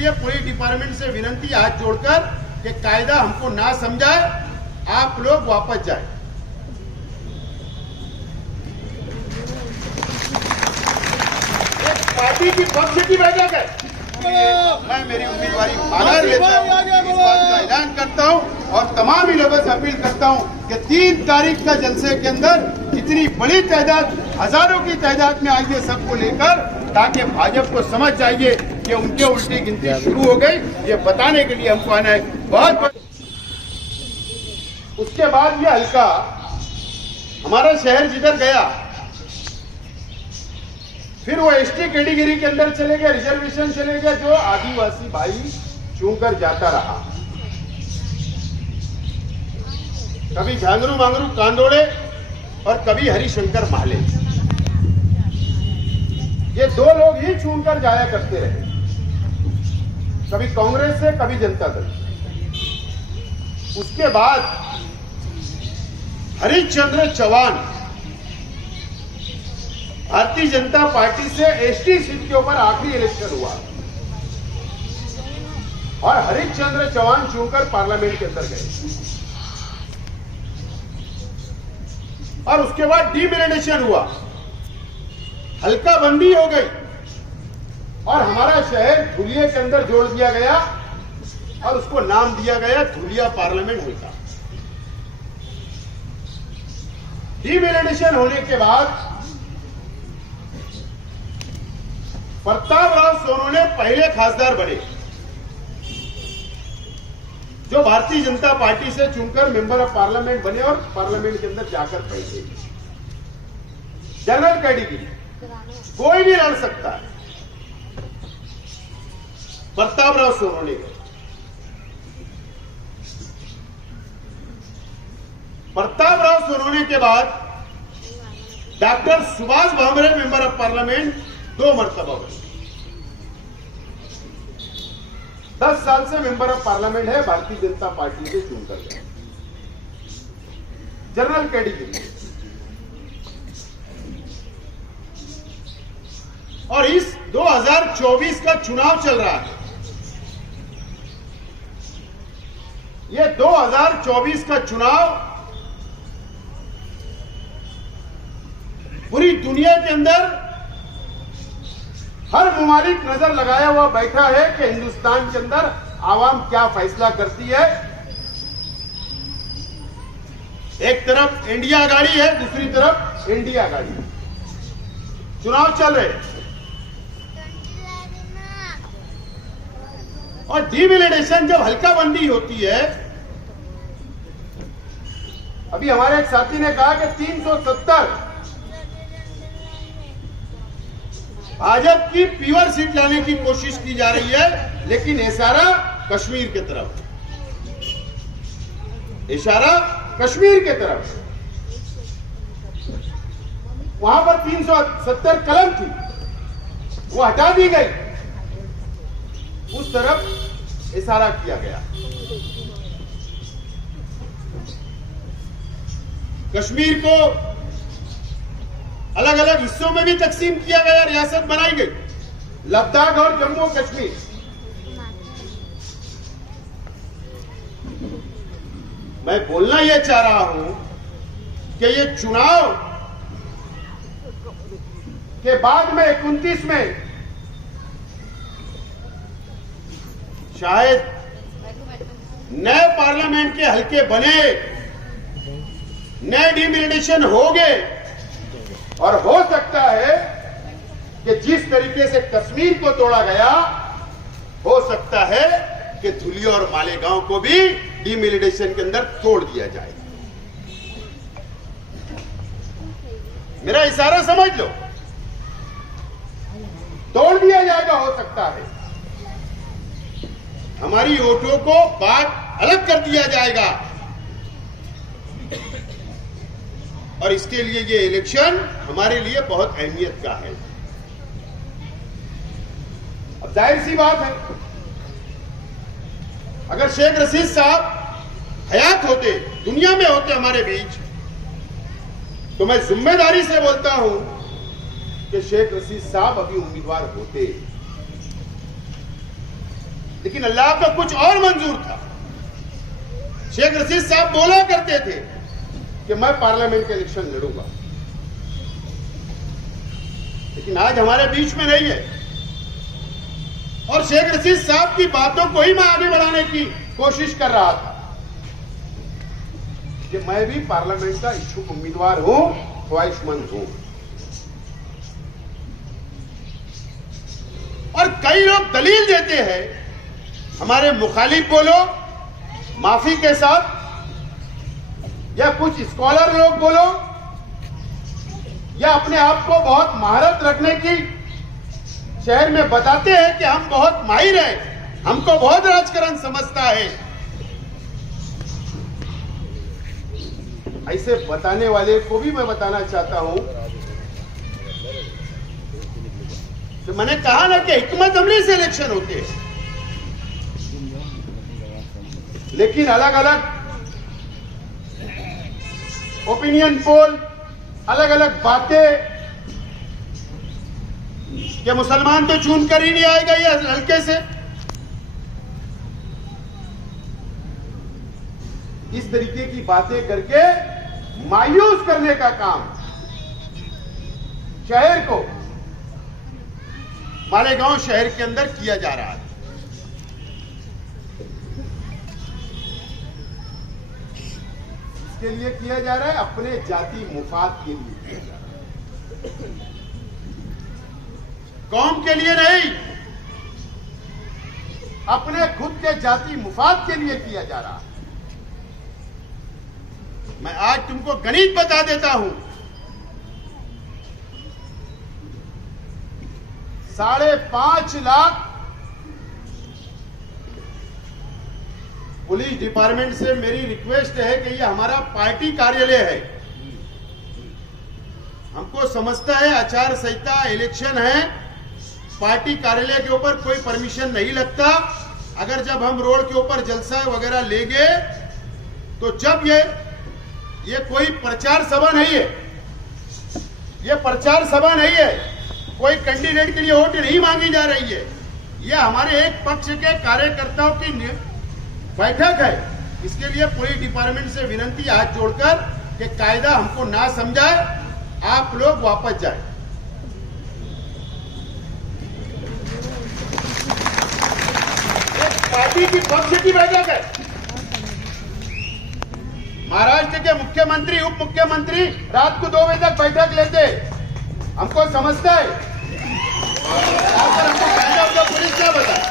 लिए police department से विनंती हाथ जोड़कर कि कायदा हमको ना समझाए, आप लोग वापस जाए। पार्टी की पक्ष की बैठक है, मैं मेरी उम्मीदवारी मांग लेता हूँ, इस बात का ऐलान करता हूँ और तमाम ही लोगों से अपील करता हूँ कि 3 तारीख का जलसे के अंदर इतनी बड़ी तादाद, हजारों की तादाद में आइए सबको लेकर, ताकि भाजपा को समझ जाइए कि उनके उल्टी गिनती शुरू हो गई। ये बताने के लिए हमको आना है बहुत। उसके बाद ये हल्का हमारा शहर जिधर गया, फिर वो एसटी कैटेगरी के अंदर चले गए, रिजर्वेशन चले गए, जो आदिवासी भाई चूंकर जाता रहा। कभी झांगरू मांगरू कांदोड़े और कभी हरिशंकर माले, ये 2 लोग ही चुनकर जाया करते रहे, कभी कांग्रेस से कभी जनता दल। उसके बाद हरिश्चंद्र चौहान भारतीय जनता पार्टी से एसटी सीट के ऊपर आखिरी इलेक्शन हुआ और हरिश्चंद्र चौहान चुनकर पार्लियामेंट के अंदर गए और उसके बाद डिमोनेटाइजेशन हुआ, हल्का बंदी हो गई और हमारा शहर धुलिया के अंदर जोड़ दिया गया और उसको नाम दिया गया धुलिया पार्लियामेंट हल्का। डिमोनेटाइजेशन होने के बाद प्रतापराव सोनवणे पहले खासदार बने, जो भारतीय जनता पार्टी से चुनकर मेंबर ऑफ पार्लियामेंट बने और पार्लियामेंट के अंदर जाकर बैठे। जनरल कैटेगरी कोई नहीं लड़ सकता है, प्रतापराव सोनवणे गए। प्रतापराव सोनवणे के बाद doctor Subhash Bhamre member of parliament 2 मरतबा बने। 10 साल से मेंबर ऑफ पार्लियामेंट है, भारतीय जनता पार्टी से चुनकर गए। जनरल कैटेगरी और इस 2024 का चुनाव चल रहा है। ये 2024 का चुनाव पूरी दुनिया के अंदर हर ममालिक नजर लगाया हुआ बैठा है कि हिंदुस्तान के अंदर आवाम क्या फैसला करती है। एक तरफ इंडिया गाड़ी है, दूसरी तरफ इंडिया गाड़ी। चुनाव चल रहे हैं और डिमोनेटाइजेशन जब हल्का बंदी होती है, अभी हमारे एक साथी ने कहा कि 370 भाजपा की प्योर सीट लाने की कोशिश की जा रही है, लेकिन इशारा कश्मीर की तरफ, इशारा कश्मीर की तरफ। वहां पर 370 कलम थी, वो हटा दी गई, उस तरफ इशारा किया गया। कश्मीर को अलग अलग हिस्सों में भी तकसीम किया गया, रियासत बनाई गई, लद्दाख और जम्मू कश्मीर। मैं बोलना यह चाह रहा हूं कि ये चुनाव के बाद में 29 में शायद नए पार्लियामेंट के हल्के बने, नए डिमोनेटाइजेशन हो गए और हो सकता है कि जिस तरीके से कश्मीर को तोड़ा गया, हो सकता है कि धुलिया और मालेगांव को भी डिमोनेटाइजेशन के अंदर तोड़ दिया जाए। मेरा इशारा समझ लो, तोड़ दिया जाएगा, हो सकता है हमारी वोटों को बात अलग कर दिया जाएगा और इसके लिए ये इलेक्शन हमारे लिए बहुत अहमियत का है। अब जाहिर सी बात है, अगर शेख रशीद साहब हयात होते, दुनिया में होते हमारे बीच, तो मैं जिम्मेदारी से बोलता हूं कि शेख रशीद साहब अभी उम्मीदवार होते। लेकिन अल्लाह का कुछ और मंजूर था। शेख रशीद साहब बोला करते थे कि मैं पार्लियामेंट के इलेक्शन लड़ूंगा, लेकिन आज हमारे बीच में नहीं है। और शेख रशीद साहब की बातों को ही मैं आगे बढ़ाने की कोशिश कर रहा था कि मैं भी पार्लियामेंट का इच्छुक उम्मीदवार हूं, ख्वाहिशमंद हूं। और कई लोग दलील देते हैं, हमारे मुखालिफ बोलो माफी के साथ, या कुछ स्कॉलर लोग बोलो, या अपने आप को बहुत महारत रखने की शहर में बताते हैं कि हम बहुत माहिर हैं, हमको बहुत राजकारण समझता है। ऐसे बताने वाले को भी मैं बताना चाहता हूं तो मैंने कहा ना कि हिकमत अमली से इलेक्शन होते हैं, लेकिन अलग अलग ओपिनियन पोल, अलग अलग बातें कि मुसलमान तो चुन कर ही नहीं आएगा ये हल्के से, इस तरीके की बातें करके मायूस करने का काम शहर को, मालेगांव शहर के अंदर किया जा रहा है। इसके लिए किया जा रहा है, अपने जाति मुफाद के लिए किया जा रहा है, कौम के लिए नहीं, अपने खुद के जाति मुफाद के लिए किया जा रहा है। मैं आज तुमको गणित बता देता हूं, 5.5 लाख पुलिस डिपार्टमेंट से मेरी रिक्वेस्ट है कि ये हमारा पार्टी कार्यालय है, हमको समझता है आचार संहिता, इलेक्शन है, पार्टी कार्यालय के ऊपर कोई परमिशन नहीं लगता। अगर जब हम रोड के ऊपर जलसा वगैरह लेंगे तो जब ये कोई प्रचार सभा नहीं है, ये प्रचार सभा नहीं है, कोई कैंडिडेट के लिए वोट नहीं मांगी जा रही है, ये हमारे एक पक्ष के कार्यकर्ताओं की बैठक है। इसके लिए पुलिस डिपार्टमेंट से विनती हाथ जोड़कर कि कायदा हमको ना समझाए, आप लोग वापस जाए। पार्टी की पक्ष की बैठक है, महाराष्ट्र के मुख्यमंत्री, उप मुख्यमंत्री रात को 2 बजे तक बैठक लेते, हमको समझता है, हमको पुलिस क्या बताए।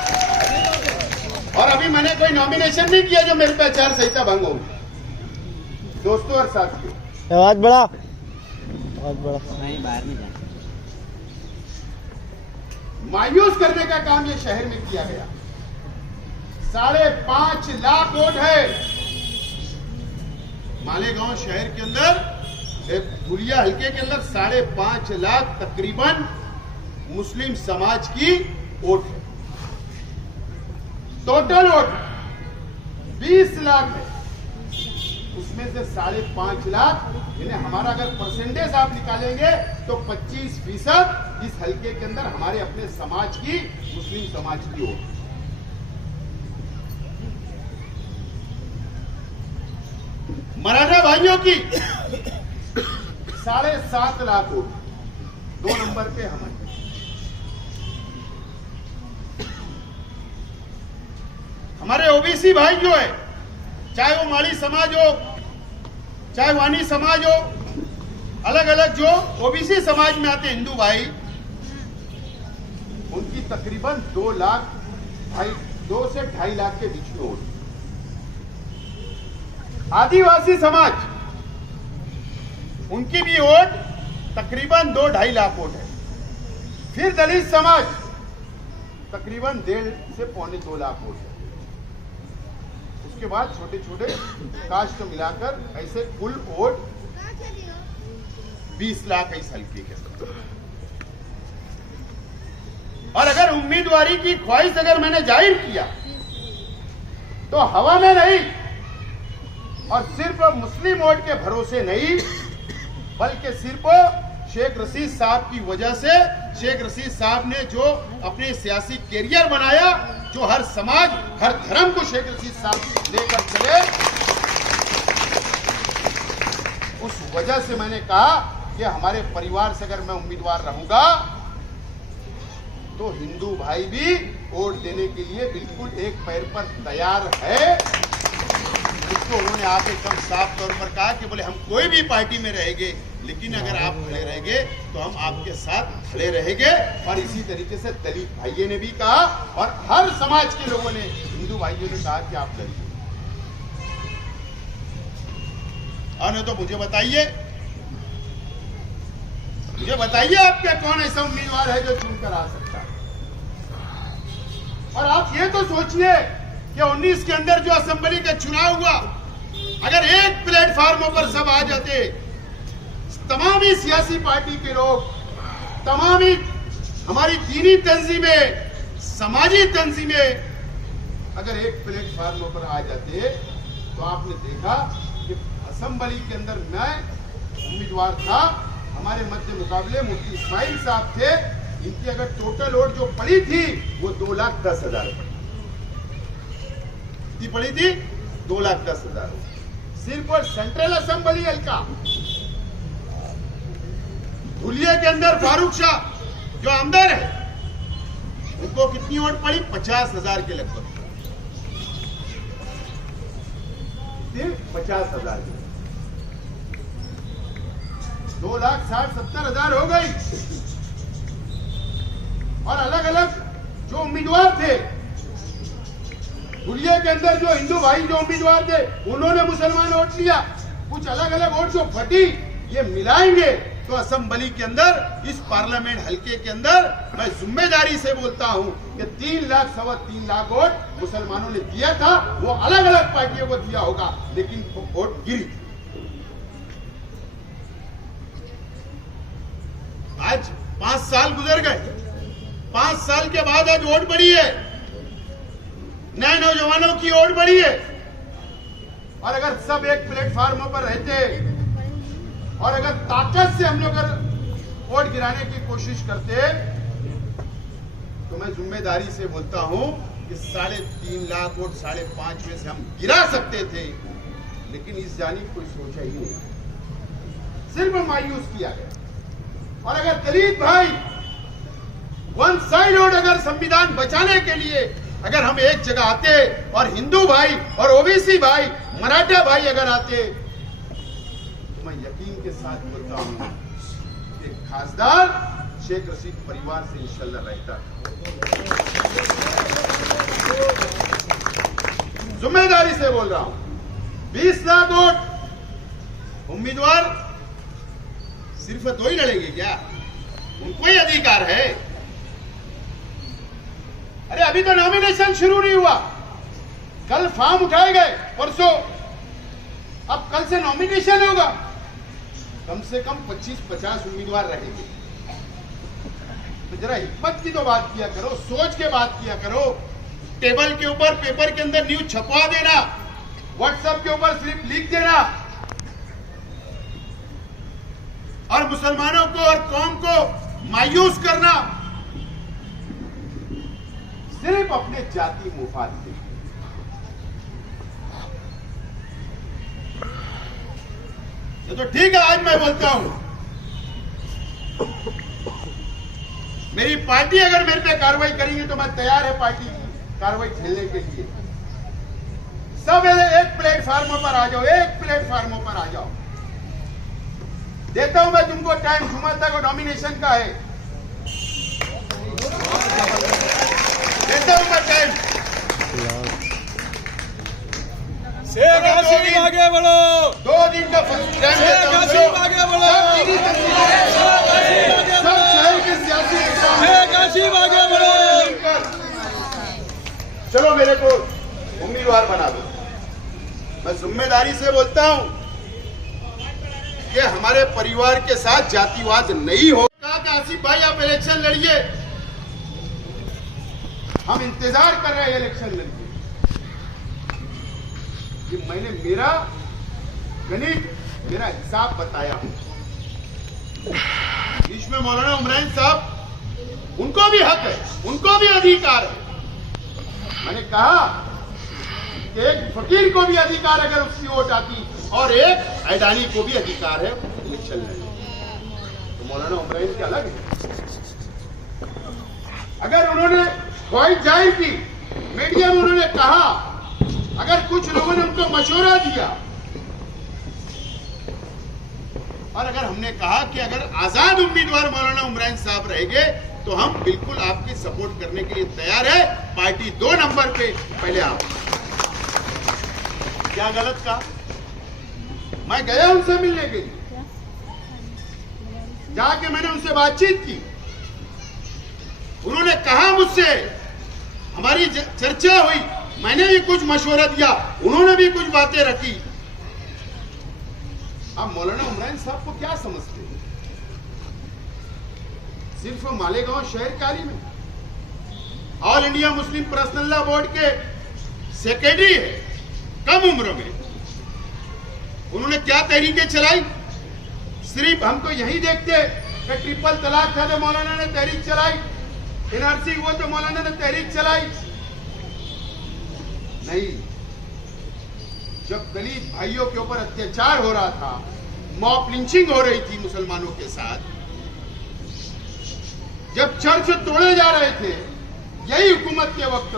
और अभी मैंने कोई नॉमिनेशन नहीं किया जो मेरे पे आचार संहिता भंग होगी। दोस्तों और साथियों, आवाज बड़ा नहीं, बाहर नहीं जाना। मायूस करने का काम ये शहर में किया गया। 5.5 लाख वोट है मालेगांव शहर के अंदर, धुलिया हल्के के अंदर 5.5 लाख तकरीबन मुस्लिम समाज की वोट है। टोटल वोट 20 लाख है, उसमें से 5.5 लाख, यानी हमारा अगर परसेंटेज आप निकालेंगे तो 25% इस हल्के के अंदर हमारे अपने समाज की, मुस्लिम समाज की वोट। मराठा भाइयों की 7.5 लाख वोट, 2 नंबर पे हमारे। हमारे ओबीसी भाई जो है, चाहे वो माली समाज हो, चाहे वानी समाज हो, अलग अलग जो ओबीसी समाज में आते हिंदू भाई, उनकी तकरीबन 2 से 2.5 लाख के बीच में वोट। आदिवासी समाज, उनकी भी वोट तकरीबन 2-2.5 लाख वोट है। फिर दलित समाज तकरीबन 1.5 से 2.25 लाख वोट है। उसके बाद छोटे छोटे कास्ट मिलाकर ऐसे कुल वोट 20 लाख इस हल्के के। और अगर उम्मीदवारी की ख्वाहिश अगर मैंने जाहिर किया तो हवा में नहीं, और सिर्फ मुस्लिम वोट के भरोसे नहीं, बल्कि सिर्फ शेख रशीद साहब की वजह से, शेख रशीद साहब ने जो अपने सियासी कैरियर बनाया, जो हर समाज, हर धर्म को शेख रशीद साहब लेकर चले, उस वजह से मैंने कहा कि हमारे परिवार से अगर मैं उम्मीदवार रहूंगा तो हिंदू भाई भी वोट देने के लिए बिल्कुल एक पैर पर तैयार है। इसको उन्होंने आके एकदम साफ तौर पर कहा कि बोले हम कोई भी पार्टी में रहेंगे, लेकिन अगर आप खड़े रहेंगे तो हम आपके साथ खड़े रहेंगे। और इसी तरीके से दलित भाइयों ने भी कहा और हर समाज के लोगों ने, हिंदू भाइयों ने कहा कि आप लड़िए। और नहीं तो मुझे बताइए आपके कौन ऐसा उम्मीदवार है जो चुनकर आ सकता है। और आप ये तो सोचिए कि 19 के अंदर जो असेंबली का चुनाव हुआ, अगर एक प्लेटफार्मों पर सब आ जाते, तमाम ही सियासी पार्टी के लोग, तमाम ही हमारी दीनी तंजीमें, समाजी तंजीमें अगर एक प्लेटफार्मों पर आ जाते तो आपने देखा कि असेंबली के अंदर मैं उम्मीदवार था, हमारे मध्य मुकाबले मुफ्ती इस्माइल साहब थे, इनकी अगर टोटल वोट जो पड़ी थी वो 2,10,000 पड़ी थी, 2,10,000 सिर्फ। और सेंट्रल असेंबली हल्का धुलिया के अंदर फारूक शाह जो आमदार है, उनको कितनी वोट पड़ी? 50,000 के लगभग, 50,000, 2,60,70,000 हो गई। और अलग अलग जो उम्मीदवार थे धुलिया के अंदर, जो हिंदू भाई जो उम्मीदवार थे, उन्होंने मुसलमान वोट लिया, कुछ अलग अलग वोट जो फटी, ये मिलाएंगे तो असेंबली के अंदर, इस पार्लियामेंट हल्के के अंदर मैं जिम्मेदारी से बोलता हूं कि 3 लाख, 3.25 लाख वोट मुसलमानों ने दिया था, वो अलग अलग पार्टियों को दिया होगा, लेकिन वोट गिरी। आज 5 साल गुजर गए, 5 साल के बाद आज वोट बढ़ी है, नए नौजवानों की वोट बढ़ी है। और अगर सब एक प्लेटफार्मों पर रहते और अगर ताकत से हम लोग अगर वोट गिराने की कोशिश करते तो मैं जिम्मेदारी से बोलता हूं कि 3.5 लाख वोट 5.5 में से हम गिरा सकते थे, लेकिन इस जानिब कोई सोचा ही नहीं, सिर्फ मायूस किया गया। और अगर दलित भाई वन साइड वोट, अगर संविधान बचाने के लिए अगर हम एक जगह आते और हिंदू भाई और ओबीसी भाई, मराठा भाई अगर आते, तो मैं यकीन के साथ बोलता हूं कि खासदार शेख रशीद परिवार से इंशाल्लाह रहता। जिम्मेदारी से बोल रहा हूं, 20 लाख वोट उम्मीदवार सिर्फ दो ही लड़ेंगे क्या? उनको ही अधिकार है। अरे अभी तो नॉमिनेशन शुरू नहीं हुआ, कल फॉर्म उठाए गए, परसों, अब कल से नॉमिनेशन होगा। कम से कम 25-50 उम्मीदवार रहेंगे। तो जरा हिम्मत की तो बात किया करो, सोच के बात किया करो। टेबल के ऊपर, पेपर के अंदर न्यूज छपवा देना, व्हाट्सएप के ऊपर सिर्फ लिख देना और मुसलमानों को और कौम को मायूस करना, सिर्फ अपने जाति मुफाद के। ये तो ठीक है, आज मैं बोलता हूं, मेरी पार्टी अगर मेरे पे कार्रवाई करेंगी तो मैं तैयार है पार्टी की कार्रवाई झेलने के लिए। सब एक प्लेटफार्मों पर आ जाओ, एक प्लेटफार्मों पर आ जाओ। देता हूं मैं तुमको टाइम, जुम्मा तक नॉमिनेशन का है, देता हूं मैं टाइम। आगे बढ़ो, 2 दिन का टाइम देता हूं। आगे बढ़ो, सब शहर के सियासी आगे बढ़ो। चलो मेरे को उम्मीदवार बना दो। मैं जिम्मेदारी से बोलता हूं कि हमारे परिवार के साथ जातिवाद नहीं हो। कहा कि आसिफ भाई आप इलेक्शन लड़िए, हम इंतजार कर रहे हैं इलेक्शन लड़िए। ये मैंने मेरा गणित, मेरा हिसाब बताया हूं। इसमें मौलाना उमरान साहब, उनको भी हक है, उनको भी अधिकार है। मैंने कहा कि एक फकीर को भी अधिकार अगर उसकी वोट आती और एक अडानी को भी अधिकार है चलने, तो मौलाना उमरान के अलग है। अगर उन्होंने ख्वाहिश जाहिर की, मीडिया में उन्होंने कहा, अगर कुछ लोगों ने उनको मशवरा दिया और अगर हमने कहा कि अगर आजाद उम्मीदवार मौलाना उमरान साहब रहेंगे तो हम बिल्कुल आपकी सपोर्ट करने के लिए तैयार है, पार्टी 2 नंबर पे पहले आप। क्या गलत कहा? मैं गया उनसे मिलने के लिए, जाके मैंने उनसे बातचीत की, उन्होंने कहा मुझसे, हमारी चर्चा हुई, मैंने भी कुछ मशवरा दिया, उन्होंने भी कुछ बातें रखी। आप मौलाना उमरान साहब को क्या समझते हैं? सिर्फ मालेगांव शहर काली में all India Muslim personal law board के सेक्रेटरी है, कम उम्र में उन्होंने क्या तहरीकें चलाई? सिर्फ हम तो यही देखते कि ट्रिपल तलाक था तो मौलाना ने तहरीक चलाई, एनआरसी हुआ तो मौलाना ने तहरीक चलाई। नहीं, जब दलित भाइयों के ऊपर अत्याचार हो रहा था, मॉब लिंचिंग हो रही थी मुसलमानों के साथ, जब चर्च तोड़े जा रहे थे यही हुकूमत के वक्त,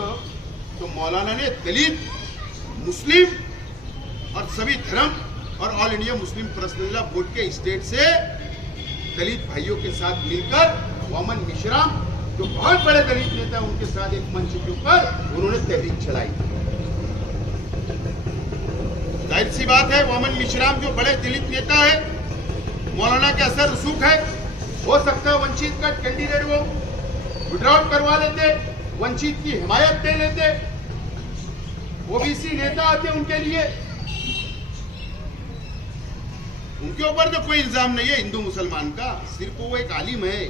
तो मौलाना ने दलित, मुस्लिम और सभी धर्म और all India Muslim personal law board के स्टेट से दलित भाइयों के साथ मिलकर वामन मिश्राम, जो बहुत बड़े दलित नेता, उनके साथ एक मंच के ऊपर उन्होंने तहरीक चलाई। जाहिर सी बात है, वामन मिश्राम जो बड़े दलित नेता है, मौलाना के असर रसूख है, हो सकता है वंचित का कैंडिडेट वो विड्रॉल करवा लेते, वंचित की हिमायत दे लेते, ओबीसी नेता आते उनके लिए। उनके ऊपर तो कोई इल्जाम नहीं है हिंदू मुसलमान का, सिर्फ वो एक आलिम है,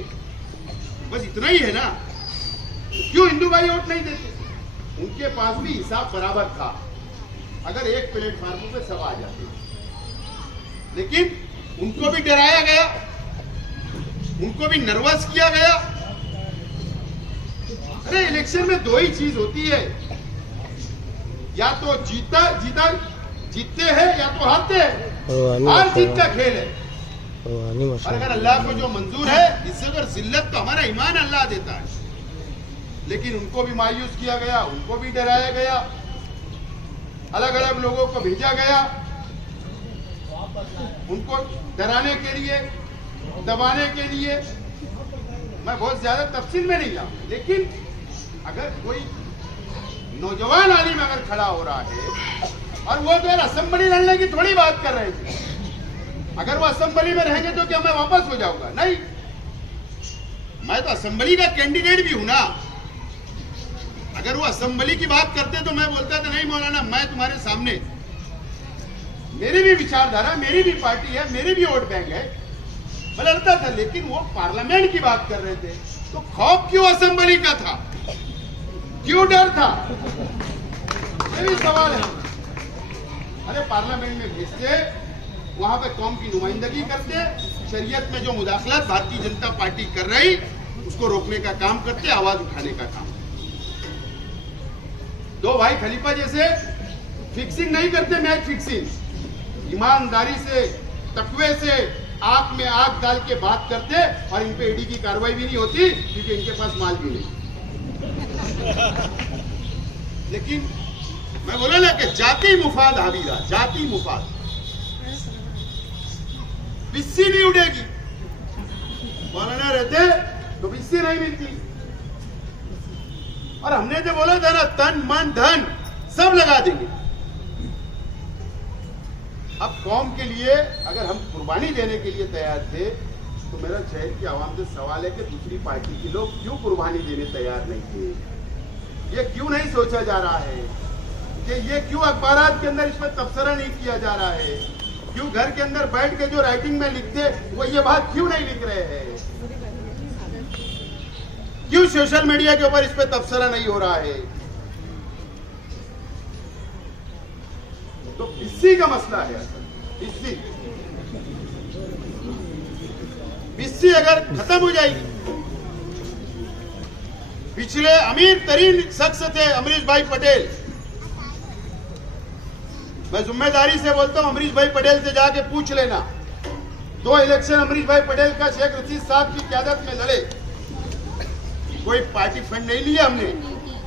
बस इतना ही है ना। क्यों हिंदू भाई वोट नहीं देते? उनके पास भी हिसाब बराबर था, अगर एक प्लेटफॉर्म पे सब आ जाते, लेकिन उनको भी डराया गया, उनको भी नर्वस किया गया। अरे इलेक्शन में 2 ही चीज होती है, या तो जीतते हैं या तो हारते हैं, हार जीत का खेल है। और अगर अल्लाह को जो मंजूर है, इससे अगर जिल्लत तो हमारा ईमान अल्लाह देता है, लेकिन उनको भी मायूस किया गया, उनको भी डराया गया, अलग अलग लोगों को भेजा गया उनको डराने के लिए, दबाने के लिए। मैं बहुत ज्यादा तफसील में नहीं जाऊं, लेकिन अगर कोई नौजवान आलिम अगर खड़ा हो रहा है, और वो तो असेंबली लड़ने की थोड़ी बात कर रहे थे, अगर वो असेंबली में रहेंगे तो क्या मैं वापस हो जाऊंगा? नहीं, मैं तो असेंबली का कैंडिडेट भी हूं ना। अगर वो असेंबली की बात करते तो मैं बोलता था, नहीं मौलाना, मैं तुम्हारे सामने, मेरी भी विचारधारा, मेरी भी पार्टी है, मेरी भी वोट बैंक है, मैं लड़ता था। लेकिन वो पार्लियामेंट की बात कर रहे थे, तो खौफ क्यों असेंबली का था? क्यों डर था? ये भी सवाल है। अरे पार्लियामेंट में भेजते, वहां पे कौम की नुमाइंदगी करते, शरीयत में जो मुदाखलत भारतीय जनता पार्टी कर रही उसको रोकने का काम करते, आवाज उठाने का काम। 2 भाई खलीफा जैसे फिक्सिंग नहीं करते, मैच फिक्सिंग, ईमानदारी से, तकवे से आंख में आंख डाल के बात करते, और इन पे ईडी की कार्रवाई भी नहीं होती क्योंकि इनके पास माल भी नहीं। लेकिन मैं बोला ना कि जाति मुफाद हावी रहा, जाति मुफाद, बिस्सी नहीं उड़ेगी। मौलाना रहते तो बिस्सी नहीं मिलती। और हमने जो बोला था ना, तन मन धन सब लगा देंगे। अब कौम के लिए अगर हम कुर्बानी देने के लिए तैयार थे, तो मेरा शहर की आवाम से सवाल है कि दूसरी पार्टी के लोग क्यों कुर्बानी देने तैयार नहीं थे? ये क्यों नहीं सोचा जा रहा है कि ये क्यों अखबारात के अंदर इस पर तबसरा नहीं किया जा रहा है? क्यों घर के अंदर बैठ के जो राइटिंग में लिखते वो ये बात क्यों नहीं लिख रहे हैं? क्यों सोशल मीडिया के ऊपर इस पे तबसरा नहीं हो रहा है? तो इसी का मसला है, इसी। बिस्सी अगर खत्म हो जाएगी। पिछले अमीर तरीन शख्स थे अमरीश भाई पटेल। मैं जिम्मेदारी से बोलता हूं, अमरीश भाई पटेल से जाके पूछ लेना। 2 इलेक्शन अमरीश भाई पटेल का शेख रशीद साहब की क़यादत में लड़े। कोई पार्टी फंड नहीं लिया हमने,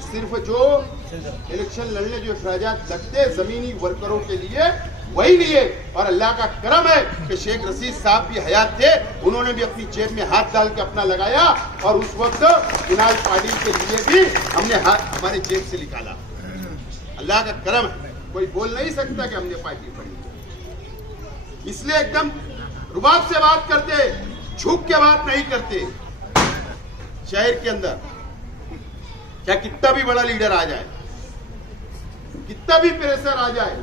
सिर्फ जो इलेक्शन लड़ने जो अखराजात लगते जमीनी वर्करों के लिए वही लिए। और अल्लाह का करम है कि शेख रशीद साहब भी हयात थे, उन्होंने भी अपनी जेब में हाथ डाल के अपना लगाया और उस वक्त फिलहाल पार्टी के लिए भी हमने हाथ हमारे जेब से निकाला। अल्लाह का करम है, कोई बोल नहीं सकता कि हमने पार्टी फंडी। इसलिए एकदम रुबाब से बात करते, झुक के बात नहीं करते। शहर के अंदर चाहे कितना भी बड़ा लीडर आ जाए, कितना भी प्रेशर आ जाए,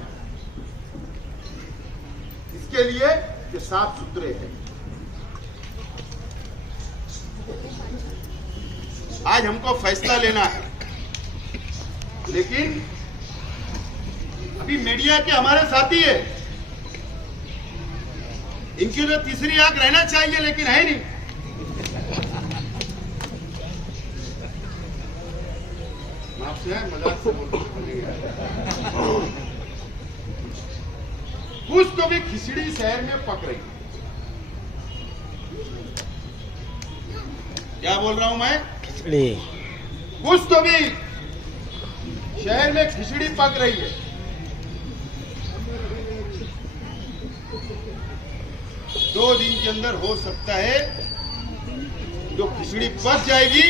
इसके लिए कि साफ सुथरे हैं। आज हमको फैसला लेना है, लेकिन अभी मीडिया के हमारे साथी है, इनकी तो तीसरी आंख रहना चाहिए, लेकिन है नहीं। आपसे मजाक से कुछ तो भी खिचड़ी शहर में पक रही। क्या बोल रहा हूं मैं? खिचड़ी। कुछ तो भी शहर में खिचड़ी पक रही है। दो दिन के अंदर हो सकता है जो खिचड़ी पक जाएगी,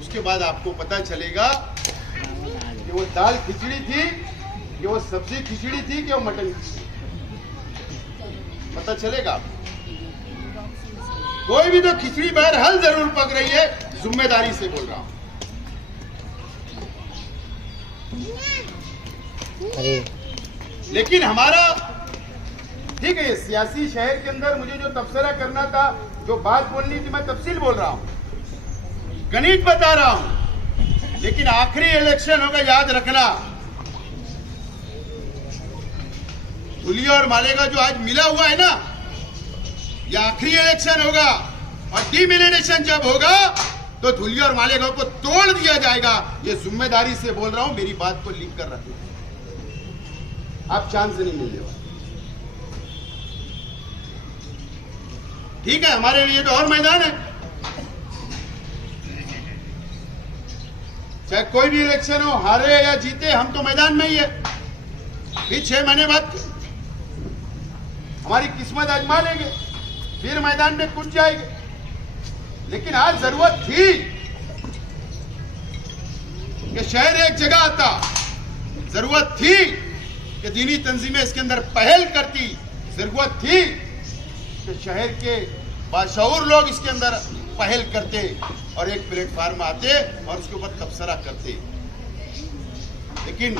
उसके बाद आपको पता चलेगा कि वो दाल खिचड़ी थी, कि वो सब्जी खिचड़ी थी, कि वो मटन खिचड़ी, पता चलेगा। कोई भी तो खिचड़ी बहरहाल जरूर पक रही है, जिम्मेदारी से बोल रहा हूं। लेकिन हमारा ठीक है, सियासी शहर के अंदर मुझे जो तबसरा करना था, जो बात बोलनी थी, मैं तफसील बोल रहा हूं, गणित बता रहा हूं। लेकिन आखिरी इलेक्शन होगा, याद रखना। धुलिया और मालेगा जो आज मिला हुआ है ना, यह आखिरी इलेक्शन होगा। और डिमिनेशन जब होगा तो धुलिया और मालेगा को तोड़ दिया जाएगा। ये जिम्मेदारी से बोल रहा हूं, मेरी बात को लिख कर रखना, आप चांस नहीं मिलने वाले। ठीक है, हमारे लिए तो और मैदान है, चाहे कोई भी इलेक्शन हो, हारे या जीते, हम तो मैदान में ही है। फिर 6 महीने बाद हमारी किस्मत आजमा लेंगे, फिर मैदान में कूद जाएंगे। लेकिन आज जरूरत थी कि शहर एक जगह आता, जरूरत थी कि दीनी तंजीमें इसके अंदर पहल करती, जरूरत थी कि शहर के बाशऊर लोग इसके अंदर पहल करते और एक प्लेटफार्म आते और उसके ऊपर तबसरा करते। लेकिन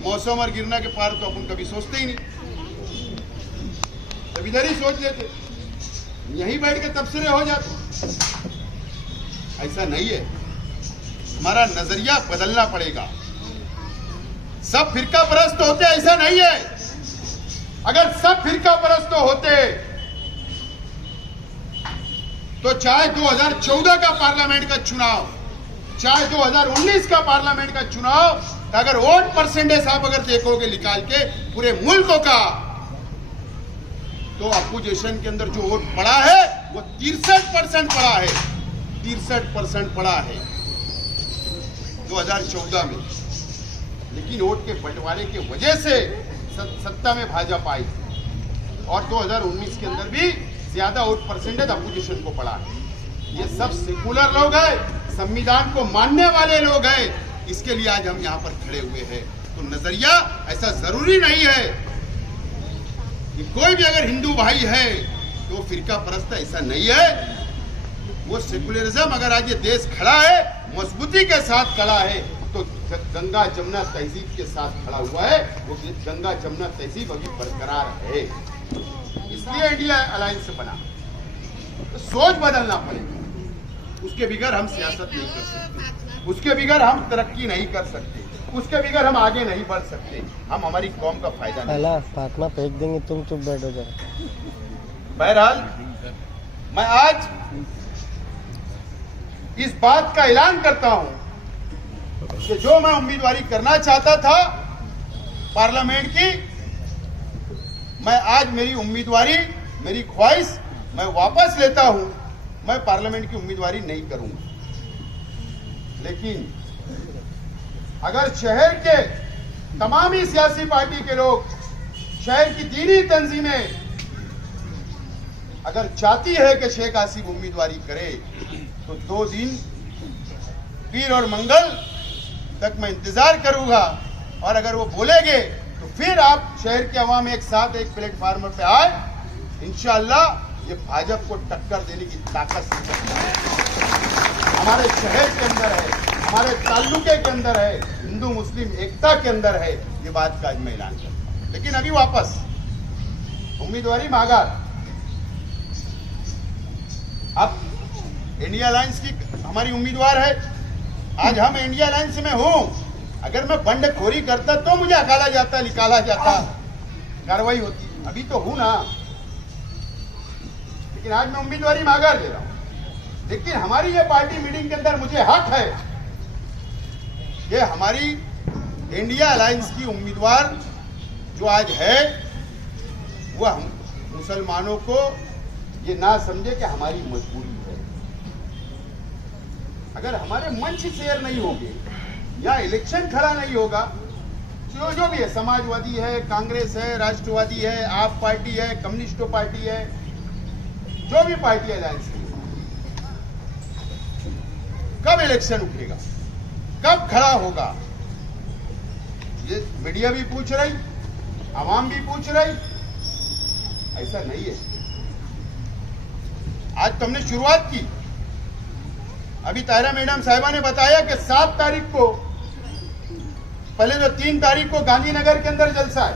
मौसम और गिरना के पार तो अपन कभी सोचते ही नहीं, तब इधर ही सोच लेते, यहीं बैठ के तबसरे हो जाते। ऐसा नहीं है, हमारा नजरिया बदलना पड़ेगा। सब फिरका परस्त होते ऐसा नहीं है। अगर सब फिरका परस्त होते तो चाहे 2014 का पार्लियामेंट का चुनाव, चाहे 2019 का पार्लियामेंट का चुनाव, अगर वोट परसेंटेज आप अगर देखोगे निकाल के पूरे मुल्क का, तो अपोजिशन के अंदर जो वोट पड़ा है वो 63% पड़ा है, 63% पड़ा है 2014 में। लेकिन वोट के बंटवारे के वजह से सत्ता में भाजपा आई और 2019 के अंदर भी ज्यादा वोट परसेंटेज अपोजिशन को पड़ा है। ये सब सेकुलर लोग हैं, संविधान को मानने वाले लोग हैं, इसके लिए आज हम यहाँ पर खड़े हुए हैं। तो नजरिया ऐसा जरूरी नहीं है कि कोई भी अगर हिंदू भाई है तो फिरका परस्त, ऐसा नहीं है। वो सेकुलरिज्म अगर आज ये देश खड़ा है, मजबूती के साथ खड़ा है, तो गंगा जमुना तहजीब के साथ खड़ा हुआ है। वो गंगा जमुना तहजीब अभी बरकरार है, इसलिए इंडिया अलायंस बना। तो सोच बदलना पड़ेगा, उसके बगैर हम सियासत नहीं कर सकते, उसके बगैर हम तरक्की नहीं कर सकते, उसके बगैर हम आगे नहीं बढ़ सकते। हम हमारी कौम का फायदा नहीं। फातिमा फेंक देंगे, तुम चुप बैठो जरा। बहरहाल मैं आज इस बात का ऐलान करता हूं कि जो मैं उम्मीदवारी करना चाहता था पार्लियामेंट की, मैं आज मेरी उम्मीदवारी, मेरी ख्वाहिश मैं वापस लेता हूं। मैं पार्लियामेंट की उम्मीदवारी नहीं करूंगा। लेकिन अगर शहर के तमाम ही सियासी पार्टी के लोग, शहर की दीनी तंजीमें अगर चाहती है कि शेख आसिफ उम्मीदवारी करे, तो 2 दिन पीर और मंगल तक मैं इंतजार करूंगा। और अगर वो बोलेंगे तो फिर आप शहर के अवाम एक साथ एक प्लेटफार्म पे आए। इंशाअल्लाह ये भाजपा को टक्कर देने की ताकत हमारे शहर के अंदर है, हमारे ताल्लुके के अंदर है, हिंदू मुस्लिम एकता के अंदर है। ये बात का आज मैं ऐलान करता हूं। लेकिन अभी वापस उम्मीदवारी मांगा। अब इंडिया अलायंस की हमारी उम्मीदवार है। आज हम इंडिया अलायंस में हूं। अगर मैं बंडखोरी करता तो मुझे अकाला जाता, निकाला जाता, कार्रवाई होती। अभी तो हूं ना। लेकिन आज मैं उम्मीदवारी मांगा दे रहा हूं। लेकिन हमारी ये पार्टी मीटिंग के अंदर मुझे हक है कि हमारी इंडिया अलायंस की उम्मीदवार जो आज है, वह हम मुसलमानों को ये ना समझे कि हमारी मजबूरी है। अगर हमारे मंच शेयर नहीं होंगे या इलेक्शन खड़ा नहीं होगा, जो भी है, समाजवादी है, कांग्रेस है, राष्ट्रवादी है, आप पार्टी है, कम्युनिस्ट पार्टी है, जो भी पार्टी अलायंस की, कब इलेक्शन उठेगा, कब खड़ा होगा, ये मीडिया भी पूछ रही, आवाम भी पूछ रही। ऐसा नहीं है। आज तो हमने शुरुआत की। अभी तायरा मैडम साहिबा ने बताया कि 7 तारीख को, पहले तो 3 तारीख को गांधीनगर के अंदर जलसा है।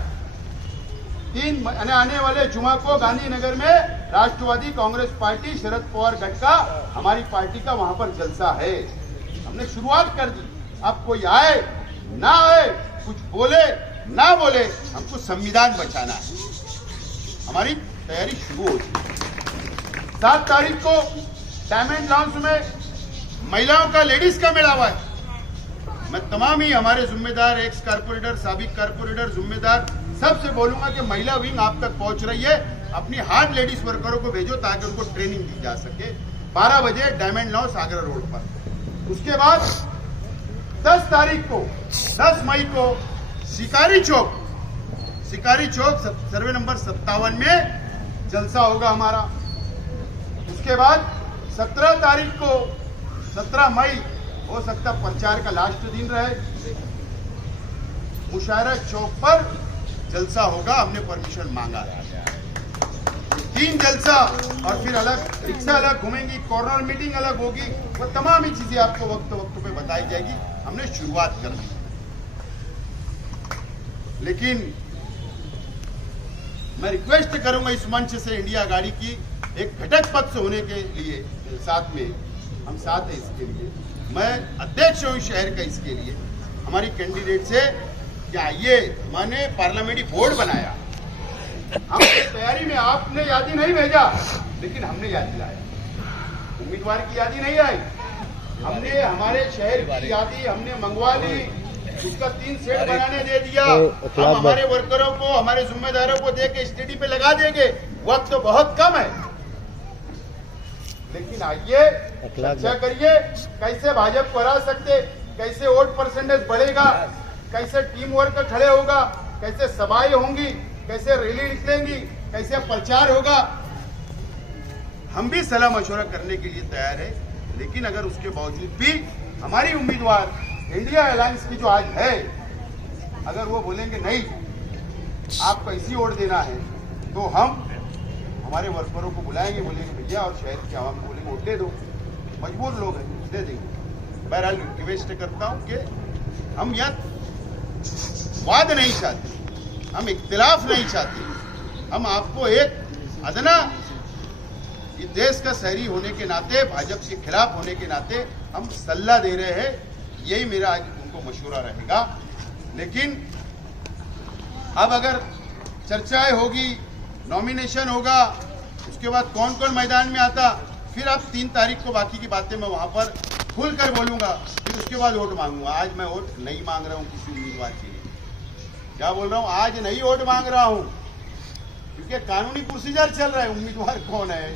3 आने वाले जुमा को गांधीनगर में राष्ट्रवादी कांग्रेस पार्टी शरद पवार गठ का, हमारी पार्टी का वहां पर जलसा है। हमने शुरुआत कर दी। अब कोई आए ना आए, कुछ बोले ना बोले, हमको संविधान बचाना है। हमारी तैयारी शुरू हो चुकी। 7 तारीख को डायमंड लॉन्च में महिलाओं का, लेडीज का मेला हुआ है। मैं तमाम ही हमारे जिम्मेदार, एक्स कारपोरेटर, साबिक कारपोरेटर, जिम्मेदार सबसे बोलूंगा कि महिला विंग आप तक पहुंच रही है। अपनी हार्ड लेडीज वर्करों को भेजो ताकि उनको ट्रेनिंग दी जा सके। 12 बजे डायमंड लॉन्च आगरा रोड पर। उसके बाद 10 तारीख को, 10 मई को शिकारी चौक सर्वे नंबर 57 में जलसा होगा हमारा। उसके बाद 17 तारीख को, 17 मई, हो सकता प्रचार का लास्ट दिन रहे, मुशायरा चौक पर जलसा होगा। हमने परमिशन मांगा है। 3 जलसा और फिर अलग रिक्शा अलग घूमेंगी, कॉर्नर मीटिंग अलग होगी। वो तमाम ही चीजें आपको वक्त पे बताई जाएगी। हमने शुरुआत कर दी। लेकिन मैं रिक्वेस्ट करूंगा इस मंच से, इंडिया गाड़ी की एक घटक पद से होने के लिए, साथ में हम साथ हैं इसके लिए। मैं अध्यक्ष हूं शहर का इसके लिए, हमारी कैंडिडेट से क्या ये मैंने पार्लियामेंट्री बोर्ड बनाया। हमने तैयारी में आपने यादी नहीं भेजा, लेकिन हमने याद दिलाया। उम्मीदवार की यादी नहीं आई, हमने हमारे शहर की यादी हमने मंगवा ली। उसका 3 सेट बनाने दे दिया। हम हमारे वर्करों को, हमारे जिम्मेदारों को दे के स्टेडी पे लगा देंगे। वक्त तो बहुत कम है, लेकिन आइए चर्चा करिए कैसे भाजपा को हरा सकते, कैसे वोट परसेंटेज बढ़ेगा, कैसे टीम वर्क खड़े होगा, कैसे सभाएं होंगी, कैसे रैली निकलेंगी, कैसे प्रचार होगा। हम भी सलाह मशवरा करने के लिए तैयार है। लेकिन अगर उसके बावजूद भी हमारी उम्मीदवार इंडिया अलायंस की जो आज है, अगर वो बोलेंगे नहीं आपको ऐसी वोट देना है, तो हम हमारे वर्करों को बुलाएंगे, बोलेंगे भैया, और शहर के आवाम को बोलेंगे वोट दे दो। मजबूर लोग हैं, दे देंगे। बहरहाल रिक्वेस्ट करता हूं कि हम यह वाद नहीं चाहते, हम इख्तिलाफ नहीं चाहते। हम आपको एक अदना, ये देश का शहरी होने के नाते, भाजपा के खिलाफ होने के नाते हम सलाह दे रहे हैं। यही मेरा आज उनको मशवरा रहेगा। लेकिन अब अगर चर्चाएं होगी, नॉमिनेशन होगा, उसके बाद कौन कौन मैदान में आता, फिर अब 3 तारीख को बाकी की बातें मैं वहां पर खुल कर बोलूंगा, फिर उसके बाद वोट मांगूंगा। आज मैं वोट नहीं मांग रहा हूं किसी उम्मीदवार के लिए। क्या बोल रहा हूं, आज नहीं वोट मांग रहा हूं, क्योंकि कानूनी प्रोसीजर चल रहा है। उम्मीदवार कौन है,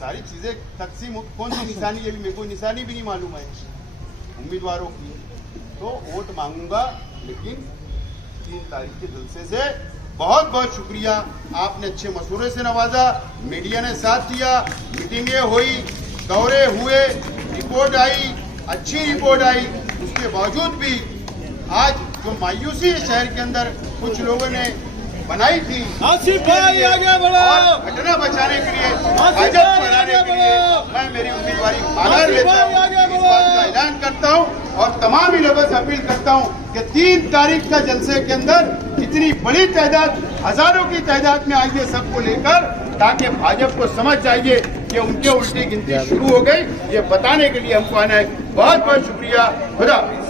सारी चीजें तकसीम, कौन सी निशानी, ये भी मेरे को निशानी भी नहीं मालूम है उम्मीदवारों की। तो वोट मांगूंगा, लेकिन 3 तारीख के जलसे से बहुत बहुत शुक्रिया। आपने अच्छे मशवरे से नवाजा, मीडिया ने साथ दिया, मीटिंगें हुई, दौरे हुए, रिपोर्ट आई, अच्छी रिपोर्ट आई। उसके बावजूद भी आज जो मायूसी शहर के अंदर कुछ लोगों ने बनाई थी, आसिफ भाई आगे बढ़ो, और घटना बचाने के लिए, भाजपा बढ़ाने के लिए मैं मेरी उम्मीदवारी मांग लेता हूँ, इस बात का ऐलान करता हूँ और तमाम ही लोगों से अपील करता हूँ कि 3 तारीख का जलसे के अंदर इतनी बड़ी तादाद, हजारों की तादाद में आइए सबको लेकर, ताकि भाजपा को समझ जाइए कि उनके उल्टी गिनती शुरू हो गई। ये बताने के लिए हमको आना है। बहुत बहुत शुक्रिया। खुदा।